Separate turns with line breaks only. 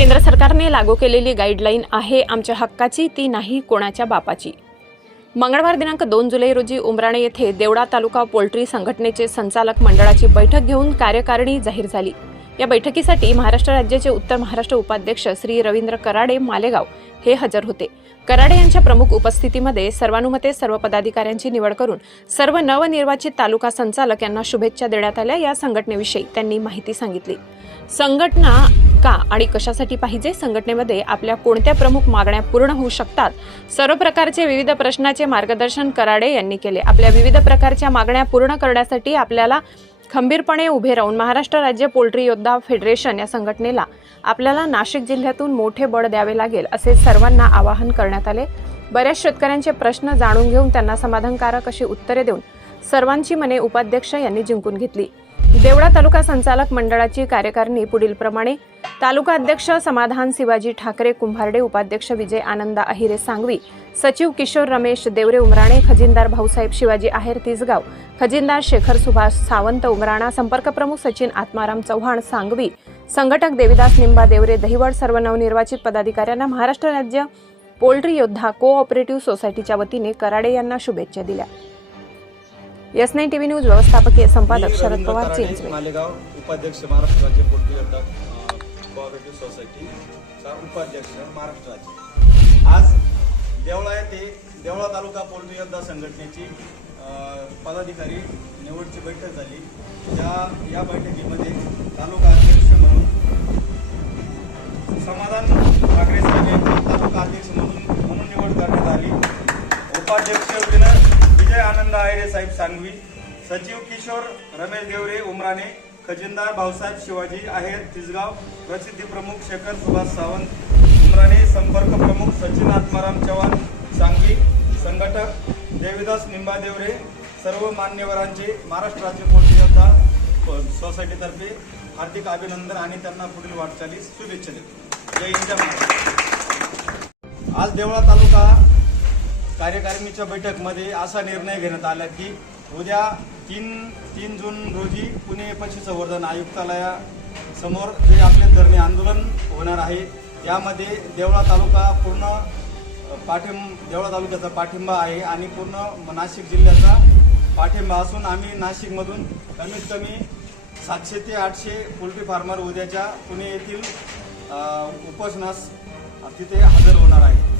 केंद्र सरकारने लागू केलेली गाईडलाईन आहे आमच्या हक्काची ती नाही कोणाच्या बापाची. मंगळवार दिनांक दोन जुलै रोजी उमराणे येथे देवडा तालुका पोल्ट्री संघटनेचे संचालक मंडळाची बैठक घेऊन कार्यकारिणी जाहीर झाली. या बैठकीसाठी महाराष्ट्र राज्याचे उत्तर महाराष्ट्र उपाध्यक्ष श्री रवींद्र कराडे मालेगाव हे हजर होते. कराडे यांच्या प्रमुख उपस्थितीमध्ये सर्वानुमते सर्व पदाधिकाऱ्यांची निवड करून सर्व नवनिर्वाचित तालुका संचालक यांना शुभेच्छा देण्यात आल्या या संघटनेविषयी त्यांनी माहिती सांगितली. संघटना का आणि कशासाठी पाहिजे? संघटनेमध्ये आपल्या कोणत्या प्रमुख मागण्या पूर्ण होऊ शकतात? सर्व प्रकारचे विविध प्रश्नाचे मार्गदर्शन कराडे यांनी केले. आपल्या विविध प्रकारच्या मागण्या पूर्ण करण्यासाठी आपल्याला खंबीरपणे उभे राहून महाराष्ट्र राज्य पोल्ट्री योद्धा फेडरेशन या संघटनेला आपल्याला नाशिक जिल्ह्यातून मोठे बळ द्यावे लागेल असे सर्वांना आवाहन करण्यात आले. बऱ्याच शेतकऱ्यांचे प्रश्न जाणून घेऊन त्यांना समाधानकारक अशी उत्तरे देऊन सर्वांची मने उपाध्यक्ष यांनी जिंकून घेतली. देवळा तालुका संचालक मंडळाची कार्यकारिणी पुढील प्रमाणे तालुका अध्यक्ष समाधान शिवाजी ठाकरे कुंभारडे उपाध्यक्ष विजय आनंदा अहिरे सांगवी सचिव किशोर रमेश देवरे उमराणे खजिनदार भाऊसाहेब शिवाजी आहेर तिसगाव खजिनदार शेखर सुभाष सावंत उमराणा संपर्क प्रमुख सचिन आत्माराम चव्हाण सांगवी संघटक देविदास निंबा देवरे दहिवड सर्व नवनिर्वाचित पदाधिकाऱ्यांना महाराष्ट्र राज्य पोल्ट्री योद्धा कोऑपरेटिव्ह सोसायटीच्या वतीने कराडे यांना शुभेच्छा दिल्या. एस नाईन टीव्ही न्यूज व्यवस्थापकीय संपादक शरद पवार
कराडे,
चिंचवे.
मालेगाव उपाध्यक्ष महाराष्ट्र राज्य पोल्ट्री योद्धा कोऑपरेटिव्ह सोसायटीचा उपाध्यक्ष महाराष्ट्र राज्य आज देवळा येथे देवळा तालुका पोल्ट्री योद्धा संघटनेची पदाधिकारी निवडची बैठक झाली. त्या या बैठकीमध्ये तालुका अध्यक्ष म्हणून समाधान ठाकरे साहेब यांची तालुका अध्यक्ष म्हणून म्हणून निवड करण्यात आली. उपाध्यक्ष विनय विजय आनंद आयरे साहेब सांगवी सचिव किशोर रमेश देवरे उमराणे खजिनदार भाऊसाहेब शिवाजी आहेर तिसगाव प्रसिद्धी प्रमुख शेखर सुभाष सावंत उमराणे संपर्क प्रमुख सचिन आत्माराम चव्हाण सांगली संघटक देवीदास निंबादेवरे सर्व मान्यवरांचे महाराष्ट्र राज्य पोल्ट्री सोसायटीतर्फे हार्दिक अभिनंदन आणि त्यांना पुढील वाटचालीस शुभेच्छा देतो. जय हिंद आज देवळा तालुका कार्यकारिणीच्या बैठकमध्ये असा निर्णय घेण्यात आला की उद्या तीन तीन जून रोजी पुणे पशुसंवर्धन आयुक्तालयासमोर जे आपले धरणे आंदोलन होणार आहे यामध्ये देवळा तालुका पूर्ण पाठिंब देवळा तालुक्याचा पाठिंबा आहे आणि पूर्ण नाशिक जिल्ह्याचा पाठिंबा असून आम्ही नाशिकमधून कमीत कमी सातशे ते आठशे पोल्ट्री फार्मर उद्याच्या पुणे येथील उपोषणास तिथे हजर होणार आहे.